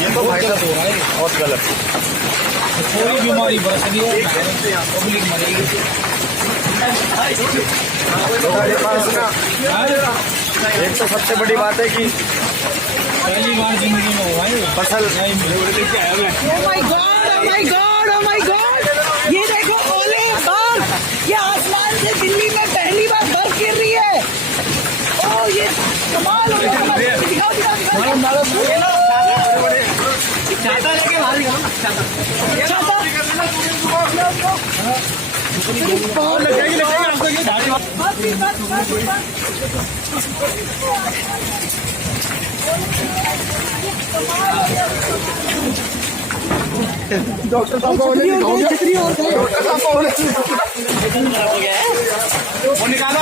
ये तो भाई साहब बहुत गलत। कोई बीमारी बरस रही है, पब्लिक मरेगी। हमारे पास ना एक तो सबसे बड़ी बात है कि पहली बार जिंदगी में हुआ है फसल Oh my God! Oh my God! Oh my God! ये देखो ओले बर्फ, ये आसमान से दिल्ली में पहली बार बर्फ गिर रही है। ओह ये कमाल हो गया। दिखाओ दिखाओ दिखाओ। छाता लेके बाहर निकलो ना, छाता। लगेगी आपको ये झाड़ी। डॉक्टर साहब को वो निकालो।